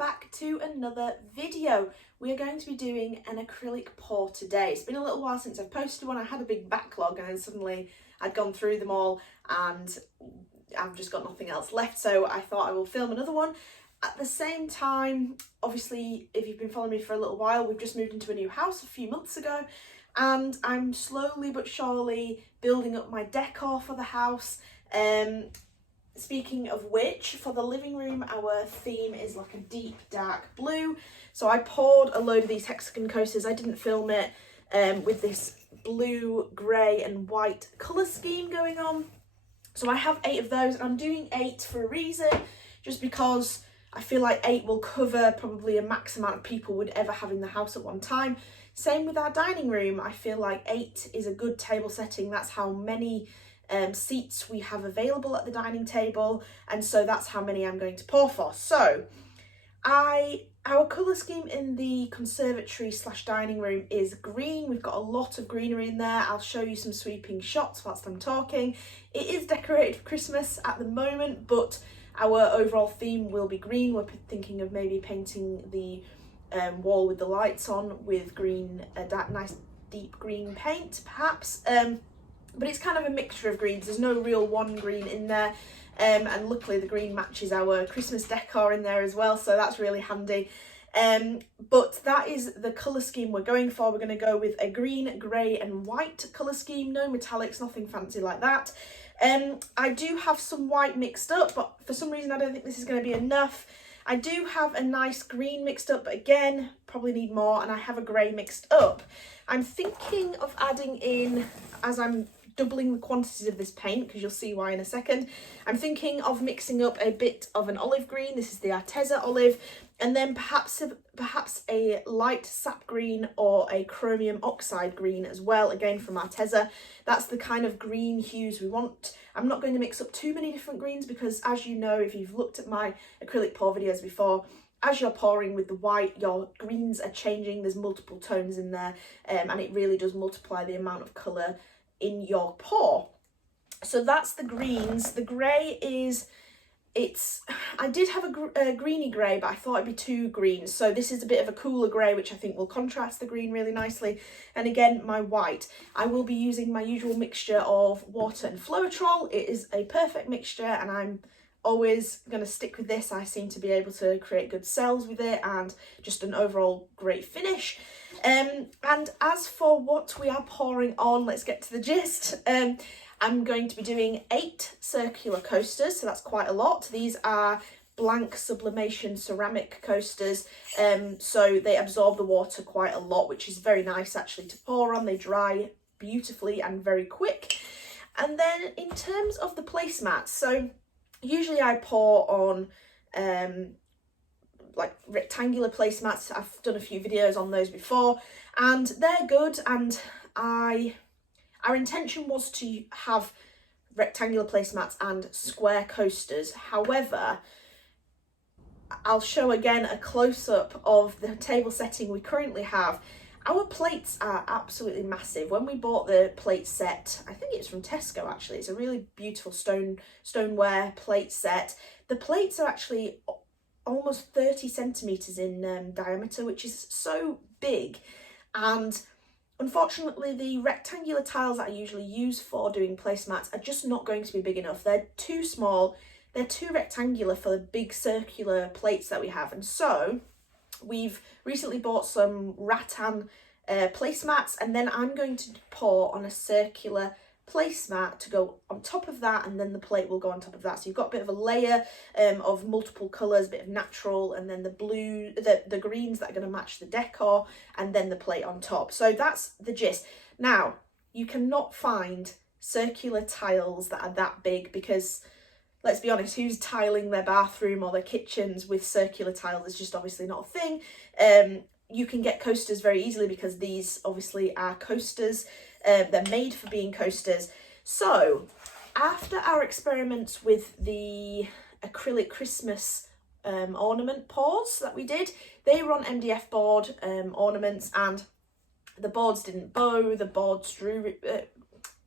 back to another video. We are going to be doing an acrylic pour today. It's been a little while since I've posted one. I had a big backlog and then suddenly I'd gone through them all and I've just got nothing else left, so I thought I will film another one. At the same time, obviously, if you've been following me for a little while, we've just moved into a new house a few months ago and I'm slowly but surely building up my decor for the house. Speaking of which, for the living room, our theme is like a deep dark blue. So I poured a load of these hexagon coasters. I didn't film it with this blue, grey and white colour scheme going on. So I have 8 of those and I'm doing 8 for a reason, just because I feel like 8 will cover probably a max amount of people would ever have in the house at one time. Same with our dining room. I feel like 8 is a good table setting. That's how many seats we have available at the dining table, and so that's how many I'm going to pour for. So our colour scheme in the conservatory / dining room is green. We've got a lot of greenery in there. I'll show you some sweeping shots whilst I'm talking. It is decorated for Christmas at the moment, but our overall theme will be green. We're thinking of maybe painting the wall with the lights on with green, nice deep green paint perhaps. But it's kind of a mixture of greens. There's no real one green in there. And luckily the green matches our Christmas decor in there as well, so that's really handy. But that is the colour scheme we're going for. We're going to go with a green, grey and white colour scheme. No metallics, nothing fancy like that. I do have some white mixed up, but for some reason I don't think this is going to be enough. I do have a nice green mixed up, but again, probably need more, and I have a grey mixed up. I'm thinking of adding in, as I'm doubling the quantities of this paint, because you'll see why in a second, I'm thinking of mixing up a bit of an olive green. This is the Arteza olive, and then perhaps a light sap green or a chromium oxide green as well, again from Arteza. That's the kind of green hues we want. I'm not going to mix up too many different greens because, as you know, if you've looked at my acrylic pour videos before, as you're pouring with the white, your greens are changing. There's multiple tones in there, and it really does multiply the amount of colour in your pour. So that's the greens. The grey is, I did have a greeny grey, but I thought it'd be too green, so this is a bit of a cooler grey, which I think will contrast the green really nicely. And again, my white, I will be using my usual mixture of water and Floetrol. It is a perfect mixture and I'm always going to stick with this. I seem to be able to create good cells with it and just an overall great finish. And as for what we are pouring on, let's get to the gist. I'm going to be doing 8 circular coasters, so that's quite a lot. These are blank sublimation ceramic coasters, so they absorb the water quite a lot, which is very nice actually to pour on. They dry beautifully and very quick. And then in terms of the placemats, so usually I pour on like rectangular placemats. I've done a few videos on those before and they're good, and our intention was to have rectangular placemats and square coasters. However, I'll show again a close-up of the table setting we currently have. Our plates are absolutely massive. When we bought the plate set, I think it's from Tesco actually, it's a really beautiful stoneware plate set. The plates are actually almost 30 centimetres in diameter, which is so big, and unfortunately the rectangular tiles that I usually use for doing placemats are just not going to be big enough. They're too small, they're too rectangular for the big circular plates that we have, and so we've recently bought some rattan placemats, and then I'm going to pour on a circular placemat to go on top of that, and then the plate will go on top of that. So you've got a bit of a layer of multiple colours, a bit of natural, and then the blue, the greens that are going to match the decor, and then the plate on top. So that's the gist. Now, you cannot find circular tiles that are that big because, let's be honest, who's tiling their bathroom or their kitchens with circular tiles? It's just obviously not a thing. You can get coasters very easily because these obviously are coasters. They're made for being coasters. So after our experiments with the acrylic Christmas ornament pours that we did, they were on MDF board ornaments, and the boards didn't bow, the boards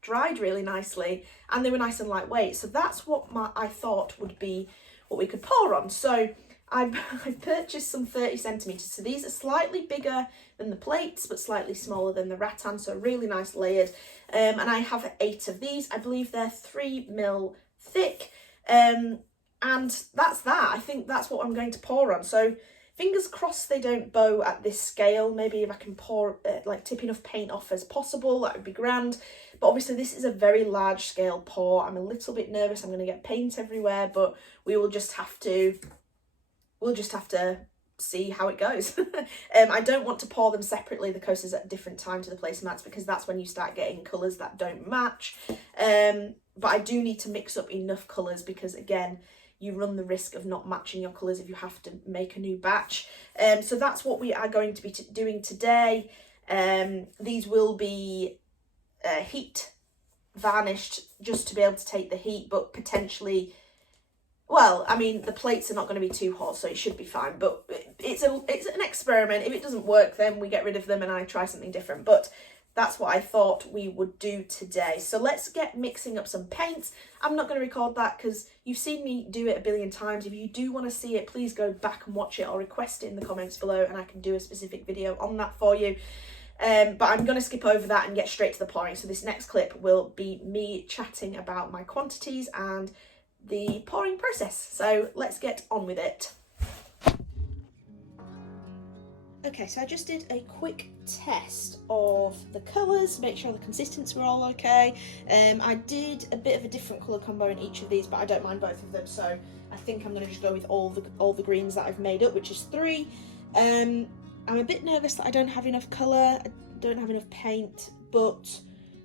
dried really nicely, and they were nice and lightweight. So that's what I thought would be what we could pour on. So I've purchased some 30 centimetres, so these are slightly bigger than the plates but slightly smaller than the rattan, so really nice layered, and I have 8 of these. I believe they're 3mm thick, and that's that. I think that's what I'm going to pour on, so fingers crossed they don't bow at this scale. Maybe if I can pour like tip enough paint off as possible, that would be grand. But obviously this is a very large scale pour. I'm a little bit nervous I'm going to get paint everywhere, but we will just have to see how it goes. I don't want to pour them separately, the coasters, at different times to the placemats, because that's when you start getting colours that don't match. But I do need to mix up enough colours, because again, you run the risk of not matching your colours if you have to make a new batch. So that's what we are going to be doing today. These will be heat varnished just to be able to take the heat, but potentially, well, I mean, the plates are not going to be too hot, so it should be fine. But it's an experiment. If it doesn't work, then we get rid of them and I try something different. But that's what I thought we would do today. So let's get mixing up some paints. I'm not going to record that because you've seen me do it a billion times. If you do want to see it, please go back and watch it or request it in the comments below and I can do a specific video on that for you. But I'm going to skip over that and get straight to the pouring. So this next clip will be me chatting about my quantities and the pouring process. So let's get on with it. Okay, so I just did a quick test of the colours, make sure the consistency were all okay. I did a bit of a different colour combo in each of these, but I don't mind both of them, so I think I'm going to just go with all the greens that I've made up, which is 3. I'm a bit nervous that I don't have enough colour, I don't have enough paint, but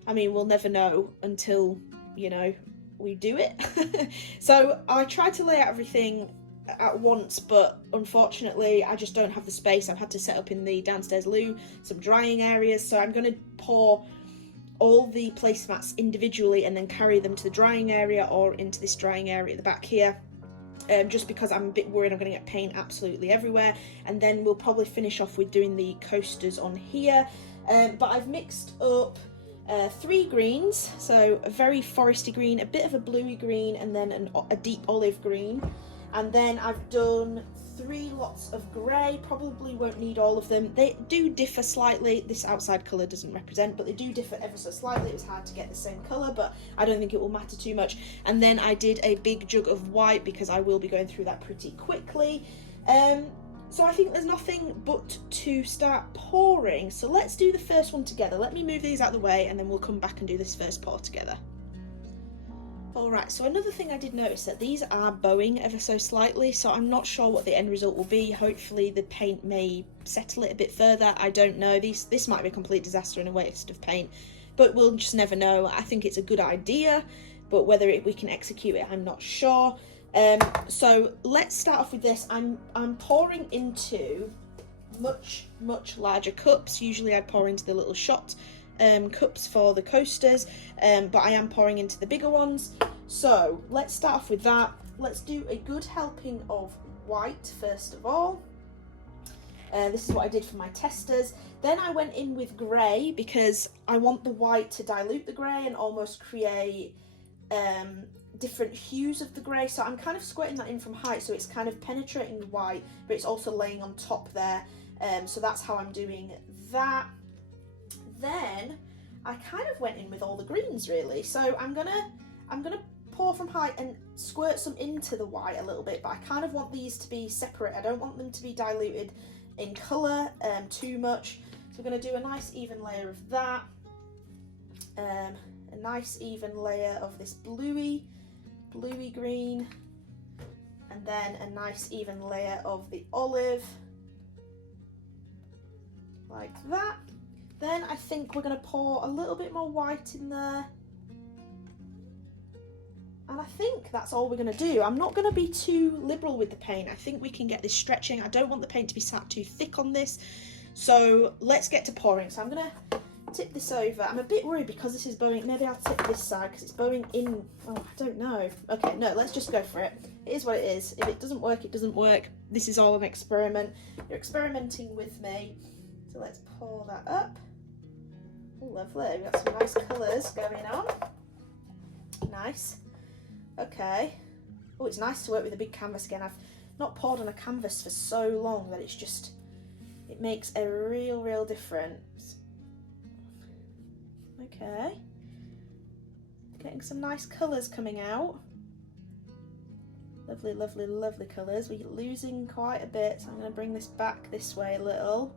I mean, we'll never know until, you know, we do it. So I tried to lay out everything at once, but unfortunately I just don't have the space. I've had to set up in the downstairs loo some drying areas, so I'm going to pour all the placemats individually and then carry them to the drying area or into this drying area at the back here, just because I'm a bit worried I'm going to get paint absolutely everywhere. And then we'll probably finish off with doing the coasters on here, but I've mixed up 3 greens, so a very foresty green, a bit of a bluey green, and then a deep olive green. And then I've done 3 lots of grey. Probably won't need all of them. They do differ slightly. This outside colour doesn't represent, but they do differ ever so slightly. It was hard to get the same colour, but I don't think it will matter too much. And then I did a big jug of white because I will be going through that pretty quickly. So I think there's nothing but to start pouring. So let's do the first one together. Let me move these out of the way and then we'll come back and do this first pour together. Alright, so another thing I did notice that these are bowing ever so slightly, so I'm not sure what the end result will be. Hopefully the paint may settle it a bit further, I don't know. This might be a complete disaster and a waste of paint, but we'll just never know. I think it's a good idea, but whether we can execute it, I'm not sure. So let's start off with this. I'm pouring into much larger cups. Usually I pour into the little shot cups for the coasters, but I am pouring into the bigger ones. So let's start off with that. Let's do a good helping of white first of all. This is what I did for my testers. Then I went in with grey because I want the white to dilute the grey and almost create different hues of the grey. So I'm kind of squirting that in from height, so it's kind of penetrating the white, but it's also laying on top there. So that's how I'm doing that. Then I kind of went in with all the greens really. So I'm gonna pour from height and squirt some into the white a little bit, but I kind of want these to be separate. I don't want them to be diluted in colour too much. So we're going to do a nice even layer of that, a nice even layer of this bluey green, and then a nice even layer of the olive, like that. Then I think we're going to pour a little bit more white in there. And I think that's all we're going to do. I'm not going to be too liberal with the paint. I think we can get this stretching. I don't want the paint to be sat too thick on this. So let's get to pouring. So I'm going to tip this over. I'm a bit worried because this is bowing. Maybe I'll tip this side because it's bowing in. Oh, I don't know. Okay, no, let's just go for it. It is what it is. If it doesn't work, it doesn't work. This is all an experiment. You're experimenting with me. So let's pour that up. Oh, lovely. We've got some nice colours going on. Nice. Okay. Oh, it's nice to work with a big canvas again. I've not poured on a canvas for so long that it's just, it makes a real difference. Okay, getting some nice colours coming out. Lovely colours. We're losing quite a bit, so I'm going to bring this back this way a little.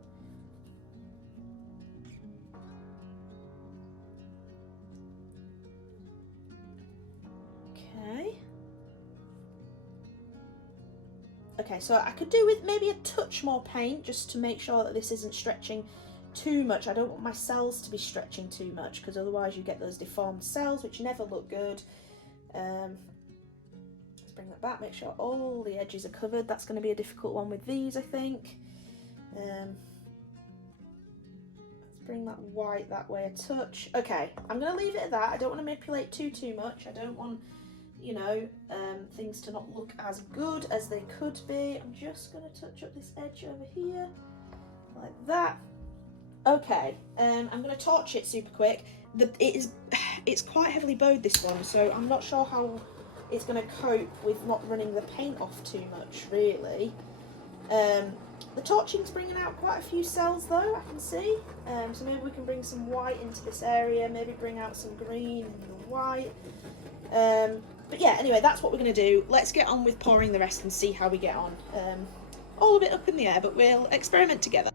Okay, so I could do with maybe a touch more paint just to make sure that this isn't stretching too much. I don't want my cells to be stretching too much, because otherwise you get those deformed cells which never look good. Let's bring that back, make sure all the edges are covered. That's going to be a difficult one with these, I think. Let's bring that white that way a touch. Okay, I'm going to leave it at that. I don't want to manipulate too much. I don't want, you know, things to not look as good as they could be. I'm just going to touch up this edge over here, like that. Okay, I'm going to torch it super quick. It's quite heavily bowed, this one, so I'm not sure how it's going to cope with not running the paint off too much, really. The torching's bringing out quite a few cells though, I can see. So maybe we can bring some white into this area, maybe bring out some green and white. But yeah, anyway, that's what we're going to do. Let's get on with pouring the rest and see how we get on. All a bit up in the air, but we'll experiment together.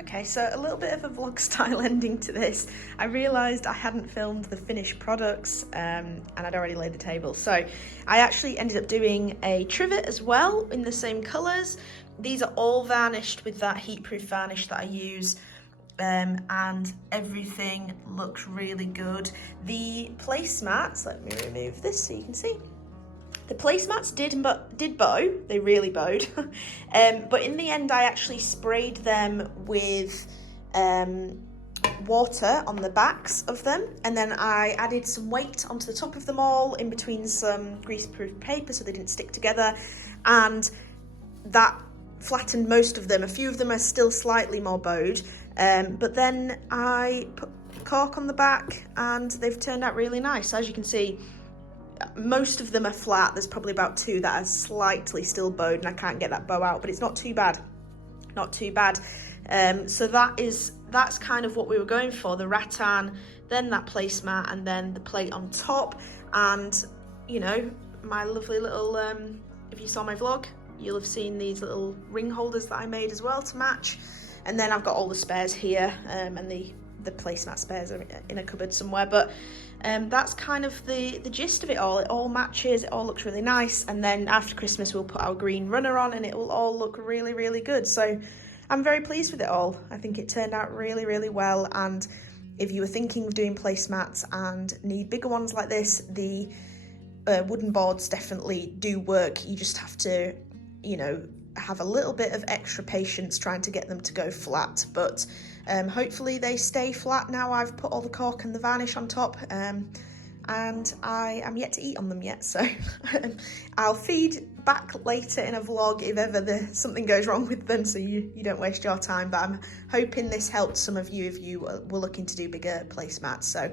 Okay, so a little bit of a vlog style ending to this. I realised I hadn't filmed the finished products and I'd already laid the table. So I actually ended up doing a trivet as well in the same colours. These are all varnished with that heat-proof varnish that I use. And everything looks really good. The placemats, let me remove this so you can see. The placemats did bow, they really bowed. But in the end I actually sprayed them with water on the backs of them, and then I added some weight onto the top of them all in between some greaseproof paper so they didn't stick together, and that flattened most of them. A few of them are still slightly more bowed, but then I put cork on the back and they've turned out really nice. As you can see, most of them are flat. There's probably about two that are slightly still bowed and I can't get that bow out, but it's not too bad, not too bad. So that's kind of what we were going for, the rattan, then that placemat, and then the plate on top. And you know, my lovely little if you saw my vlog, you'll have seen these little ring holders that I made as well to match. And then I've got all the spares here, and the placemat spares are in a cupboard somewhere, but that's kind of the gist of it all. It all matches, it all looks really nice, and then after Christmas we'll put our green runner on and it will all look really good. So I'm very pleased with it all. I think it turned out really well, and if you were thinking of doing placemats and need bigger ones like this, the wooden boards definitely do work. You just have to, you know, have a little bit of extra patience trying to get them to go flat, but hopefully they stay flat now I've put all the cork and the varnish on top, and I am yet to eat on them yet, so I'll feed back later in a vlog if ever something goes wrong with them, so you don't waste your time. But I'm hoping this helped some of you if you were looking to do bigger placemats. So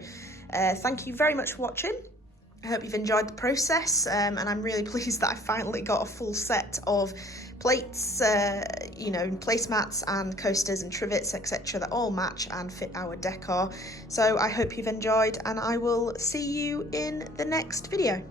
thank you very much for watching. I hope you've enjoyed the process, and I'm really pleased that I finally got a full set of plates, you know, placemats and coasters and trivets, etc. that all match and fit our decor. So I hope you've enjoyed, and I will see you in the next video.